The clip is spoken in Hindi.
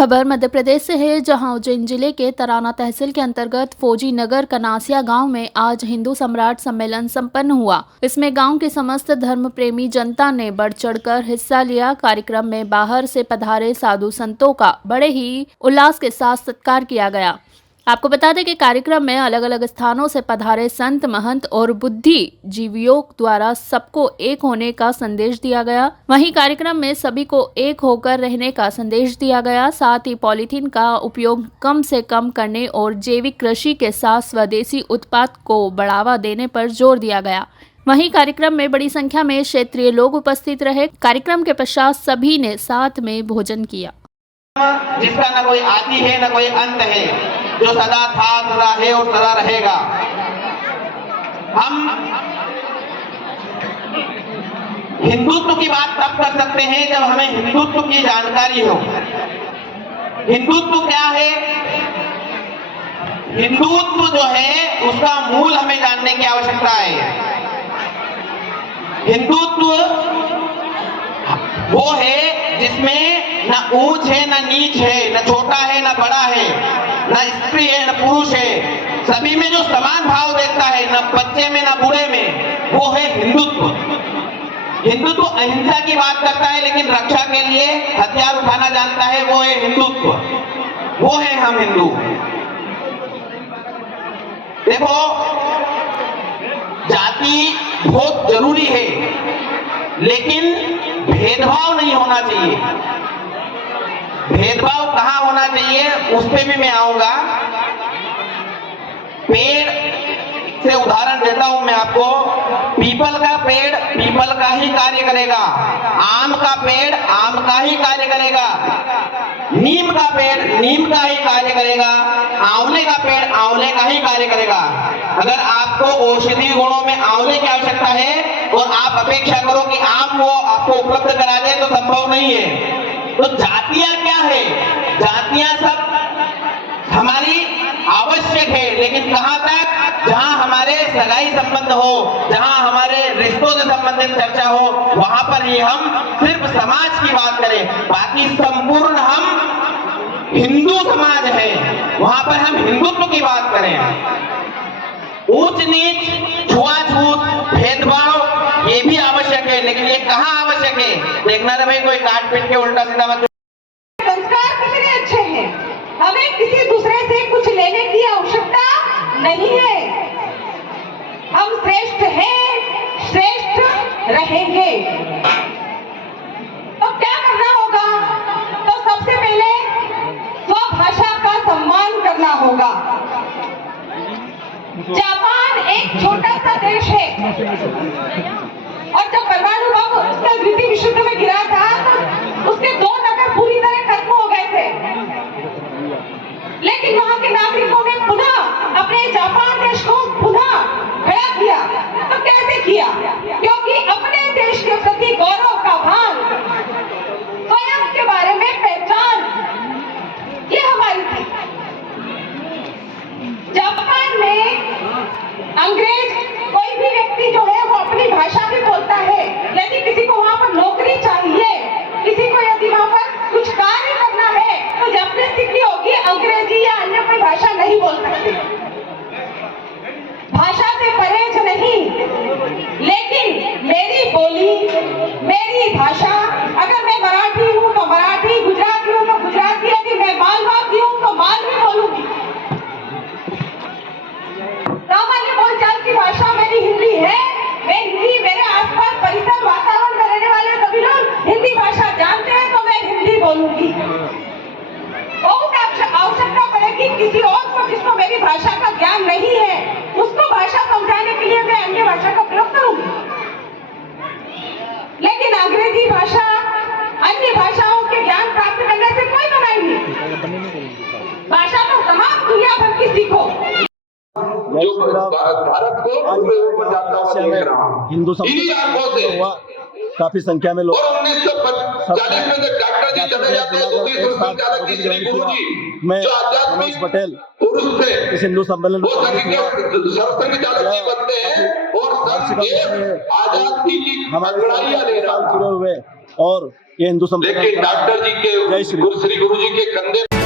खबर मध्य प्रदेश से है, जहां उज्जैन जिले के तराना तहसील के अंतर्गत फौजी नगर कनासिया गांव में आज हिंदू सम्राट सम्मेलन संपन्न हुआ। इसमें गांव के समस्त धर्म प्रेमी जनता ने बढ़ चढ़कर हिस्सा लिया। कार्यक्रम में बाहर से पधारे साधु संतों का बड़े ही उल्लास के साथ सत्कार किया गया। आपको बता दें कि कार्यक्रम में अलग अलग स्थानों से पधारे संत, महंत और बुद्धिजीवियों द्वारा सबको एक होने का संदेश दिया गया। वहीं कार्यक्रम में सभी को एक होकर रहने का संदेश दिया गया। साथ ही पॉलीथीन का उपयोग कम से कम करने और जैविक कृषि के साथ स्वदेशी उत्पाद को बढ़ावा देने पर जोर दिया गया। वहीं कार्यक्रम में बड़ी संख्या में क्षेत्रीय लोग उपस्थित रहे। कार्यक्रम के पश्चात सभी ने साथ में भोजन किया। जिसका न कोई आदि है न कोई अंत है, जो सदा था, सदा है और सदा रहेगा। हम हिंदुत्व की बात तब कर सकते हैं जब हमें हिंदुत्व की जानकारी हो। हिंदुत्व क्या है? हिंदुत्व जो है उसका मूल हमें जानने की आवश्यकता है। हिंदुत्व वो है जिसमें न ऊंच है न नीच है, न छोटा है न बड़ा है, न स्त्री है न पुरुष है, सभी में जो समान भाव देखता है, न बच्चे में न बूढ़े में, वो है हिंदुत्व। हिंदुत्व अहिंसा की बात करता है लेकिन रक्षा के लिए हथियार उठाना जानता है, वो है हिंदुत्व। वो है हम हिंदू। देखो, जाति बहुत जरूरी है लेकिन भेदभाव नहीं होना चाहिए। भेदभाव कहां होना चाहिए उस पे भी मैं आऊंगा। पेड़ से उदाहरण देता हूं मैं आपको। पीपल का पेड़ पीपल का ही कार्य करेगा, आम का पेड़ आम का ही कार्य करेगा, नीम का पेड़ नीम का ही कार्य करेगा, आंवले का पेड़ आंवले का ही कार्य करेगा। अगर आपको औषधीय गुणों में आंवले की आवश्यकता है और आप अपेक्षा करो कि आम वो आपको उपलब्ध करा दे तो संभव नहीं है। तो जातियां क्या है? जातियां सब हमारी आवश्यक है, लेकिन कहां तक? जहां हमारे सगाई संबंध हो, जहां हमारे रिश्तों से संबंधित चर्चा हो, वहां पर ही हम सिर्फ समाज की बात करें। बाकी संपूर्ण हम हिंदू समाज है, वहां पर हम हिंदुत्व की बात करें। ऊंच नीच, छुआछूत, भेदभाव ये भी आवश्यक है, लेकिन ये कहां आवश्यक है? देखना ना भाई, कोई काट पीट के उल्टा सीधा मत। संस्कार कितने अच्छे हैं। हमें किसी दूसरे से कुछ लेने की आवश्यकता नहीं है। हम श्रेष्ठ हैं, श्रेष्ठ रहेंगे। तो क्या करना होगा? तो सबसे पहले स्वभाषा का सम्मान करना होगा। जापान एक छोटा सा देश है और जब परमाणु बम उसका द्वितीय विश्व युद्ध में गिरा था तो उसके 2 नगर पूरी तरह खत्म हो गए थे, लेकिन वहां के नागरिकों ने पुनः अपने जापान देश को पुनः खड़ा किया। तो कैसे किया? क्योंकि अपने देश के प्रति गौरव का भान, स्वयं के बारे में पहचान, ये हमारी थी। जापान में अंग्रेज कोई भी व्यक्ति जो है वो अपनी भाषा भी बोलता है। यदि किसी को वहां पर नौकरी चाहिए, किसी को यदि वहां पर कुछ कार्य करना है तो जापानी सीखनी होगी, अंग्रेजी या अन्य कोई भाषा नहीं बोल सकते। भाषा से परहेज नहीं, लेकिन मेरी बोली, मेरी भाषा, अगर मैं मराठी हूँ तो मराठी, गुजराती हूँ तो गुजराती, यदि मैं मालवासी हूँ तो मालवी बोलूंगी। सामान्य बोलचाल की भाषा मेरी हिंदी है। मैं हिंदी, मेरे आसपास परिसर वातावरण में रहने वाले सभी लोग हिंदी भाषा जानते हैं तो मैं हिंदी बोलूंगी। बहुत आवश्यकता पड़ेगी किसी और को जिसको मेरी भाषा का ज्ञान नहीं है, उसको भाषा समझाने के लिए मैं अन्य भाषा का प्रयोग करूंगी। लेकिन अंग्रेजी भाषा, अन्य भाषाओं के ज्ञान प्राप्त करने से कोई मनाही नहीं। भाषा तो तमाम दुनिया भर की सीखो। भारत को हिंदू सम्मेलन हुआ, काफी संख्या में लोग। और 1940 में जब डॉक्टर जी चले जाते हैं तो मैं मनोज पटेल इस हिंदू सम्मेलन में बनते हैं और हमारे साल पूरे हुए और ये हिंदू संप्रदाय लेकिन का डॉक्टर जी जय के श्री श्री गुरु जी के कंधे